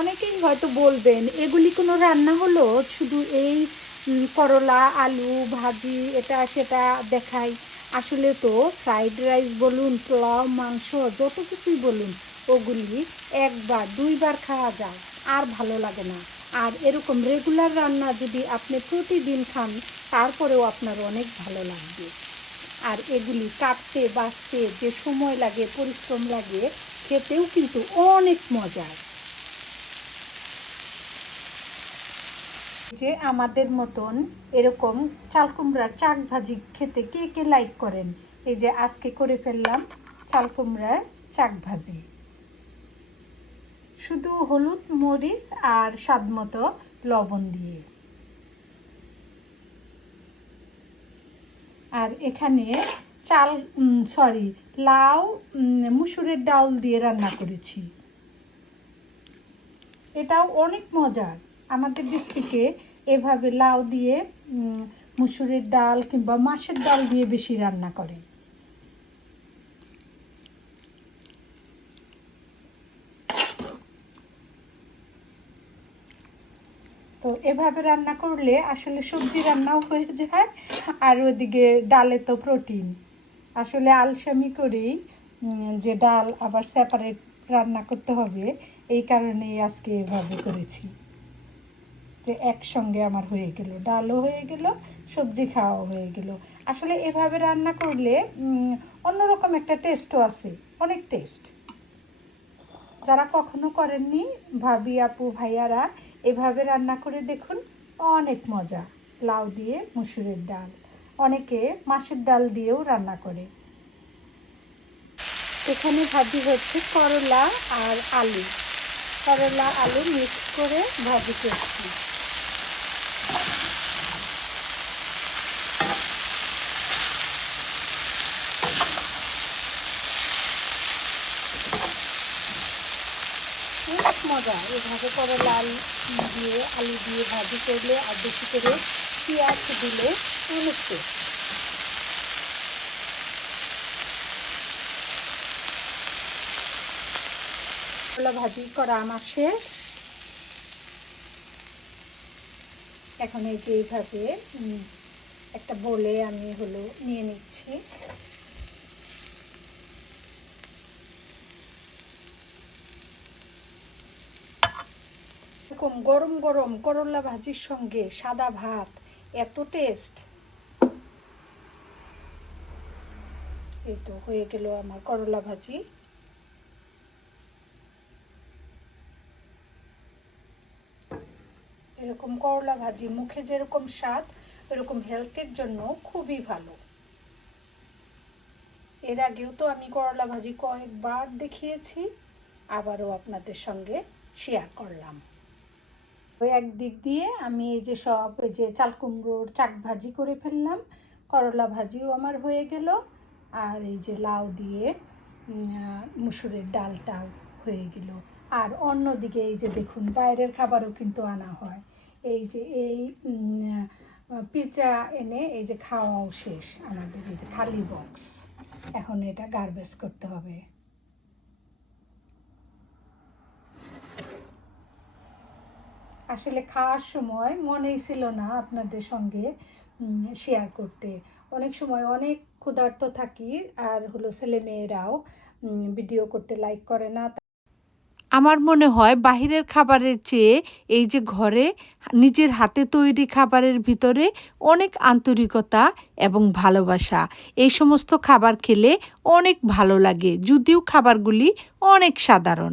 অনেকেই হয়তো বলবেন, এগুলি কোনো রান্না হলো? শুধু এই করলা, আলু, ভাজি, এটা, সেটা দেখাই। আসলে তো ফ্রাইড রাইস বলুন, পোলাও, মাংস, যত কিছুই বলুন, ওগুলি একবার, দুইবার খাওয়া যায়, আর ভালো লাগে না। আর এরকম রেগুলার রান্না যদি আপনি প্রতিদিন খান, তারপরেও আপনার অনেক ভালো লাগবে। আর এগুলি কাটতে, বাঁচতে যে সময় লাগে, পরিশ্রম লাগে, খেতেও কিন্তু অনেক মজার। যে আমাদের মতন এরকম চাল কুমড়ার চাক ভাজি খেতে কে কে লাইক করেন? এই যে আজকে করে ফেললাম চাল কুমড়ার চাক ভাজি। শুধু হলুদ, মরিচ আর স্বাদ মতো লবণ দিয়ে। আর এখানে চাল সরি লাউ মুসুরের ডাল দিয়ে রান্না করেছি। এটাও অনেক মজার। আমাদের ডিস্ট্রিক্টে এভাবে লাউ দিয়ে মুসুরের ডাল কিংবা মাছের ডাল দিয়ে বেশি রান্না করে। তো এভাবে রান্না করলে আসলে সবজি রান্নাও হয়ে যায়, আর ওদিকে ডালে তো প্রোটিন। আসলে আলসামি করেই যে ডাল আবার সেপারেট রান্না করতে হবে, এই কারণেই আজকে এভাবে করেছি। যে একসঙ্গে আমার হয়ে গেল, ডালও হয়ে গেল, সবজি খাওয়াও হয়ে গেল। আসলে এভাবে রান্না করলে অন্যরকম একটা টেস্টও আছে অনেক টেস্ট যারা কখনো করেননি, ভাবি, আপু, ভাইয়ারা, এভাবে রান্না করে দেখুন, অনেক মজা। লাউ দিয়ে মুসুরের ডাল। অনেকে মাছের ডাল দিয়েও রান্না করে। এখানে ভাজি হচ্ছে করলা আর আলু। করলা, আলু মিক্স করে ভাজি করছি। মজা এভাবে করে লাল দিয়ে, আলু দিয়ে ভাজি করলে আর বেশি করে পেঁয়াজ দিলে টেস্ট করলা ভাজি করা আমার শেষ। এখন এই যে এইভাবে একটা বলে আমি হলো নিয়ে নিচ্ছি। এরকম গরম গরম করলা ভাজির সঙ্গে সাদা ভাত, এত টেস্ট এই তো হয়ে গেল আমার করলা ভাজি। এরকম করলা ভাজি মুখে যেরকম স্বাদ, এরকম হেলথের জন্য খুবই ভালো। এর আগেও তো আমি করলা ভাজি কয়েকবার দেখিয়েছি, আবারও আপনাদের সঙ্গে শেয়ার করলাম। ওই একদিক দিয়ে আমি এই যে সব এই যে চাল কুমড়োর চাক ভাজি করে ফেললাম, করলা ভাজিও আমার হয়ে গেল, আর এই যে লাউ দিয়ে মুসুরের ডালটাও হয়ে গেল। আর অন্যদিকে এই যে দেখুন, বাইরের খাবারও কিন্তু আনা হয়। এই যে এই পিৎজা এনে এই যে খাওয়াও শেষ আমাদের, এই যে খালি বক্স। এখন এটা গার্বেজ করতে হবে। আসলে খাওয়ার সময় মনেই ছিল না আপনাদের সঙ্গে শেয়ার করতে। অনেক সময় অনেক ক্ষুধার্ত থাকি, আর হলো ছেলে মেয়েরাও ভিডিও করতে লাইক করে না। আমার মনে হয় বাহিরের খাবারের চেয়ে এই যে ঘরে নিজের হাতে তৈরি খাবারের ভিতরে অনেক আন্তরিকতা এবং ভালোবাসা। এই সমস্ত খাবার খেলে অনেক ভালো লাগে, যদিও খাবারগুলি অনেক সাধারণ।